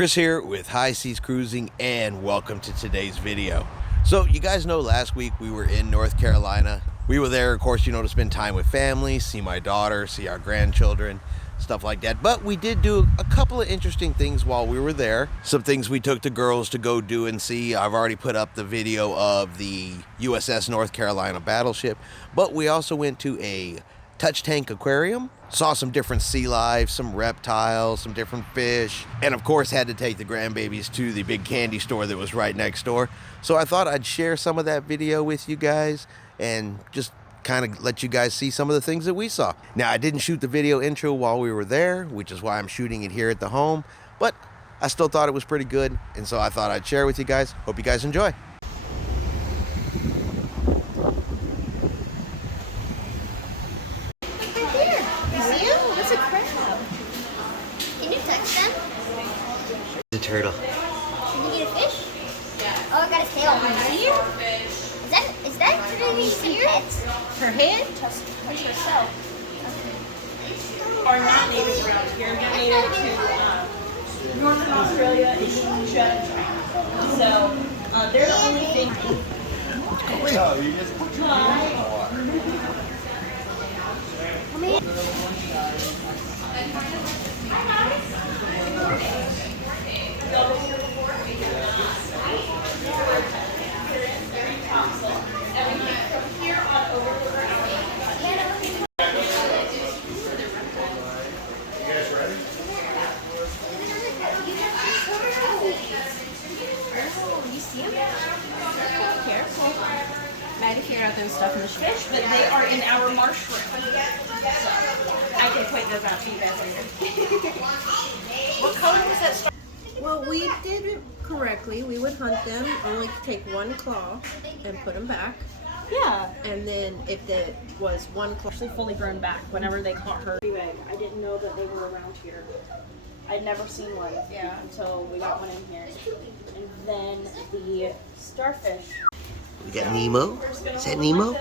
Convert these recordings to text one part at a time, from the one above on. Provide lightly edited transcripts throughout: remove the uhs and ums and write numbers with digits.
Chris here with High Seas Cruising, and welcome to today's video. So you guys know last week we were in North Carolina. We were there, of course, to spend time with family, see my daughter, see our grandchildren, stuff like that. But we did do a couple of interesting things while we were there. Some things we took the girls to go do and see. I've already put up the video of the USS North Carolina battleship, but we also went to a touch tank aquarium, saw some different sea life, some reptiles, some different fish, and of course had to take the grandbabies to the big candy store that was right next door. So I thought I'd share some of that video with you guys and just kind of let you guys see some of the things that we saw. Now, I didn't shoot the video intro while we were there, which is why I'm shooting it here at the home, but I still thought it was pretty good, and so I thought I'd share it with you guys. Hope you guys enjoy. The turtle. Did you get a fish? Yeah. Oh, I got his tail. Here? Is that really some pets? Her head? Touch herself. Are not native around here. They're native to Northern Australia, Indonesia, and China. So they're the only thing. No, you just put your feet in the water. Careful. Maddie carried out those stuff in the fish, but they are in our marsh room. So I can point those out to you guys later. What color was that star? Well, we did it correctly. We would hunt them, only take one claw and put them back. Yeah. And then if it was one claw, Actually fully grown back whenever they caught her. Anyway, I didn't know that they were around here. I'd never seen one until we got one in here. And then the starfish. We got Nemo. Is that Nemo?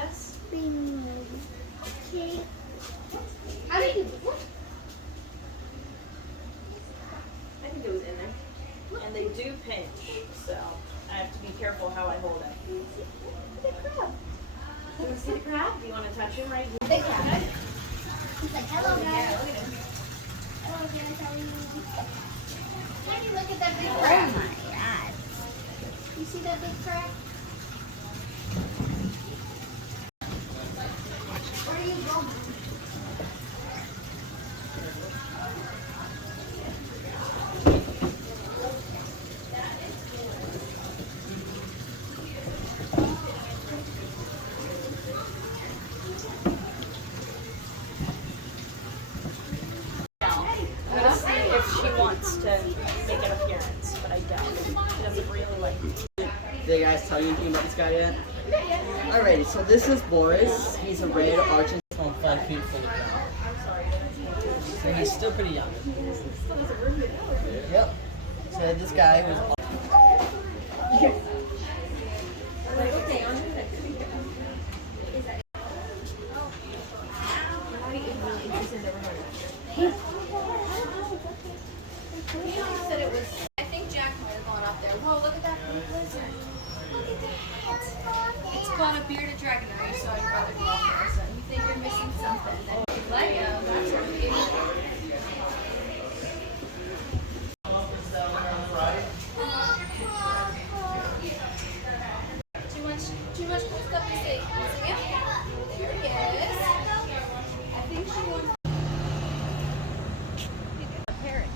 How did you? I think it was in there. And they do pinch, so I have to be careful how I hold it. The crab. You want to see the crab? Do you want to touch him right here? Big crab. He's like, hello guys. Look at him. Hello guys, how are you? Can you look at that big crab? Oh my god. You see that big crab? Where are you going? I'm going to see if she wants to make an appearance, but I doubt it. She doesn't really like me. Did you guys tell you anything about this guy yet? Alrighty, so this is Boris. He's a red Argentine, 5 feet fully grown. So he's still pretty young. Yep. So this guy was. I think Jack might have gone up there. Whoa, look at that blue lizard. Look at that. It's called a bearded dragon. Are you so I'd rather go up there? So you think you're missing something. Then Lego, that's what we Too much cool stuff to say. So yeah, there he is. I think she wants a parrot.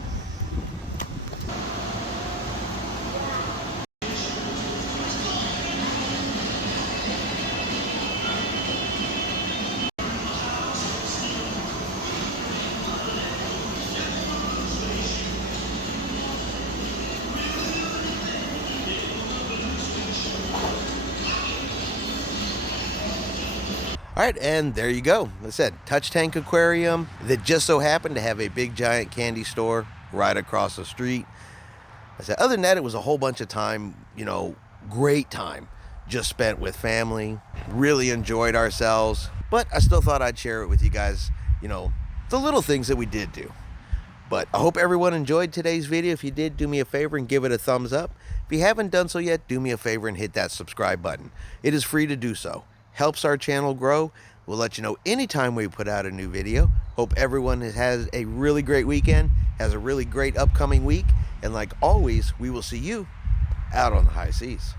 All right, and there you go. Like I said, touch tank aquarium that just so happened to have a big giant candy store right across the street. I said, other than that, it was a whole bunch of time, great time just spent with family. Really enjoyed ourselves, but I still thought I'd share it with you guys, the little things that we did do. But I hope everyone enjoyed today's video. If you did, do me a favor and give it a thumbs up. If you haven't done so yet, do me a favor and hit that subscribe button. It is free to do so. Helps our channel grow. We'll let you know anytime we put out a new video. Hope everyone has a really great weekend, has a really great upcoming week, and like always, we will see you out on the high seas.